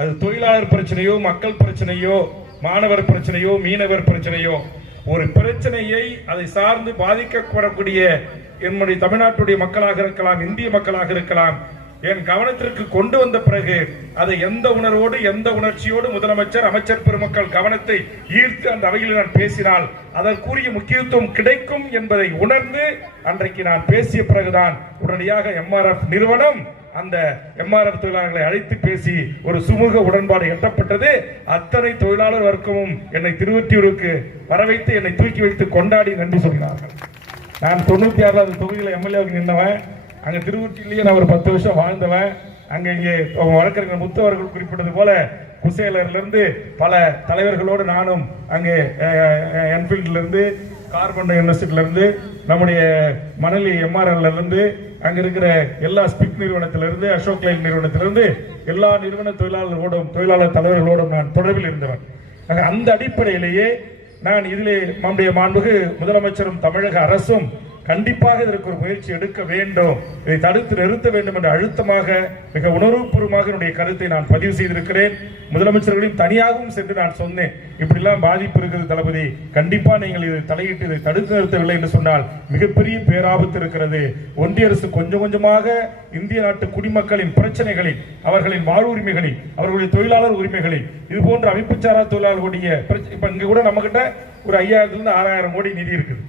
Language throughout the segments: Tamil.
அது தொழிலாளர் பிரச்சனையோ, மக்கள் பிரச்சனையோ, மாணவர் பிரச்சனையோ, மீனவர் பிரச்சனையோ, ஒரு பிரச்சனையை அதை சார்ந்து பாதிக்கப்படக்கூடிய என்னுடைய தமிழ்நாட்டுடைய மக்களாக இருக்கலாம், இந்திய மக்களாக இருக்கலாம், என் கவனத்திற்கு கொண்டு வந்த பிறகு அதை எந்த உணர்வோடு, எந்த உணர்ச்சியோடு முதலமைச்சர், அமைச்சர் பெருமக்கள் கவனத்தை ஈர்த்து அந்த அவையில் நான் பேசினால் அதற்குரிய முக்கியத்துவம் கிடைக்கும் என்பதை உணர்ந்து அன்றைக்கு நான் பேசிய பிறகுதான் உடனடியாக எம்ஆர்எஃப் நிறுவனம் அந்த எம்ஆர்எஃப் தொழிலாளர்களை அழைத்து பேசி ஒரு சுமூக உடன்பாடு எட்டப்பட்டது. அத்தனை தொழிலாளர் வர்க்கமும் என்னை திருவொற்றியூருக்கு வரவைத்து என்னை தூக்கி வைத்து கொண்டாடி நன்றி சொல்கிறார்கள். நான் 96வது தொகுதியில் எம்எல்ஏவுக்கு நின்றவன். அங்கே திருவொற்றியூர்லேயே நான் ஒரு 10 வருஷம் வாழ்ந்தவன். அங்கே இங்கே வழக்கறிஞர் முத்து அவர்கள் குறிப்பிட்டது போல குசேலரிலிருந்து பல தலைவர்களோடு நானும் அங்கே என்ஃபீல்டிலிருந்து, கார்பன் யூனிவர்சிட்டியிலிருந்து, நம்முடைய மணலி எம்ஆர்எல்லிருந்து, அங்க இருக்கிற எல்லா ஸ்பிக் நிறுவனத்திலிருந்து, அசோக் லைன் நிறுவனத்திலிருந்து எல்லா நிறுவன தொழிலாளர் தலைவர்களோடும் நான் தொடர்பில் இருந்தவன். அந்த அடிப்படையிலேயே நான் இதிலே நம்முடைய மாண்புமிகு முதலமைச்சரும் தமிழக அரசும் கண்டிப்பாக இதற்கு ஒரு முயற்சி எடுக்க வேண்டும், இதை தடுத்து நிறுத்த வேண்டும் என்ற அழுத்தமாக மிக உணர்வுபூர்வமாக என்னுடைய கருத்தை நான் பதிவு செய்திருக்கிறேன். முதலமைச்சர்களையும் தனியாகவும் சென்று நான் சொன்னேன், இப்படிலாம் பாதிப்பு இருக்கிறது தளபதி, கண்டிப்பா நீங்கள் இதை தலையிட்டு இதை தடுத்து நிறுத்தவில்லை என்று சொன்னால் மிகப்பெரிய பேராபத்து இருக்கிறது. ஒன்றிய அரசு கொஞ்சம் கொஞ்சமாக இந்திய நாட்டு குடிமக்களின் பிரச்சனைகளில், அவர்களின் வாழ்வுரிமைகளில், அவர்களுடைய தொழிலாளர் உரிமைகளில், இது போன்ற அமைப்பு சாரா தொழிலாளர்களுடைய இப்ப இங்க கூட நம்ம கிட்ட ஒரு 5000 to 6000 கோடி நிதி இருக்குது.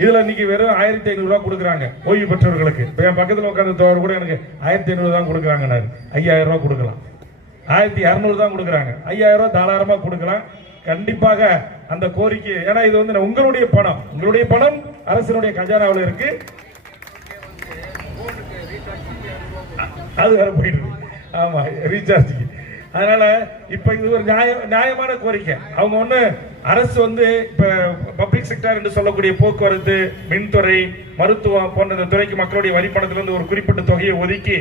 இதுல இன்னைக்கு வெறும் 1500 ரூபாய் கொடுக்குறாங்க ஓய்வு பெற்றவர்களுக்கு. என் பக்கத்தில் உட்கார்ந்த தோழர் கூட எனக்கு 1500 தான் கொடுக்குறாங்க, 5000 ரூபாய் கொடுக்கலாம், 1200 தான் கொடுக்குறாங்க, 5000 ரூபாய் தாராளமா கொடுக்கலாம். கண்டிப்பாக அந்த கோரிக்கை, ஏன்னா இது வந்து உங்களுடைய பணம் அரசினுடைய கஜானாவில் இருக்கு, அது வேற போயிடுது. ஆமா, ரீசார்ஜுக்கு. அதனால இப்ப இது ஒரு நியாயமான கோரிக்கை. அவங்க ஒண்ணு அரசு வந்து இப்ப பப்ளிக் செக்டர் என்று சொல்லக்கூடிய போக்குவரத்து, மின்துறை, மருத்துவம் போன்ற துறைக்கு மக்களுடைய வரிப்பணத்திலிருந்து ஒரு குறிப்பிட்ட தொகையை ஒதுக்கி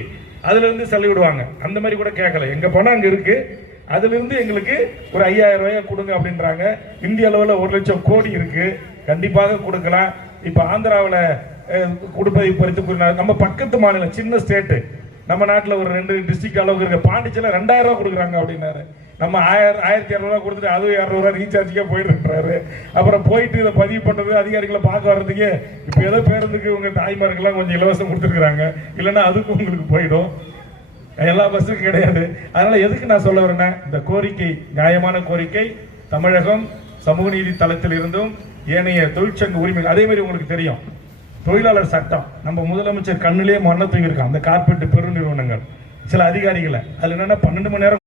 அதுல இருந்து செலவிடுவாங்க. அந்த மாதிரி கூட கேட்கல, எங்க பணம் அங்க இருக்கு, அதுல இருந்து எங்களுக்கு ஒரு 5000 ரூபாய் கொடுங்க அப்படின்றாங்க. இந்திய அளவில் 1 லட்சம் கோடி இருக்கு, கண்டிப்பாக கொடுக்கலாம். இப்ப ஆந்திராவில் கொடுப்பதை பறித்து நம்ம பக்கத்து மாநிலம், சின்ன ஸ்டேட், நம்ம நாட்டில் ஒரு 2 டிஸ்ட்ரிக்ட் அளவுக்கு இருக்க பாண்டிச்சேரியில் 2000 ரூபாய் கொடுக்குறாங்க அப்படின்னாரு. நம்ம 1200 ரூபாய் கொடுத்துட்டு அது 200 ரூபாய் ரீசார்ஜுக்கே போயிட்டு அப்புறம் போயிட்டு இதை பதிவு பண்றது, அதிகாரிகளை பார்க்க வர்றதுக்கு இப்போ ஏதோ பேருந்துக்கு உங்க தாய்மார்கள்லாம் கொஞ்சம் இலவசம் கொடுத்துருக்காங்க, இல்லைன்னா அதுக்கு உங்களுக்கு போயிடும், எல்லா பஸ்ஸுக்கும் கிடையாது. அதனால எதுக்கு நான் சொல்ல வரேன்னா, இந்த கோரிக்கை நியாயமான கோரிக்கை. தமிழகம் சமூக நீதி தளத்தில் இருந்தும் ஏனைய தொழிற்சங்க உரிமை, அதே மாதிரி உங்களுக்கு தெரியும் தொழிலாளர் சட்டம், நம்ம முதலமைச்சர் கண்ணிலே மரண தூங்கியிருக்கான். அந்த கார்பரேட் பெரு நிறுவனங்கள் சில அதிகாரிகளை, அதுல என்னன்னா 12 மணி நேரம்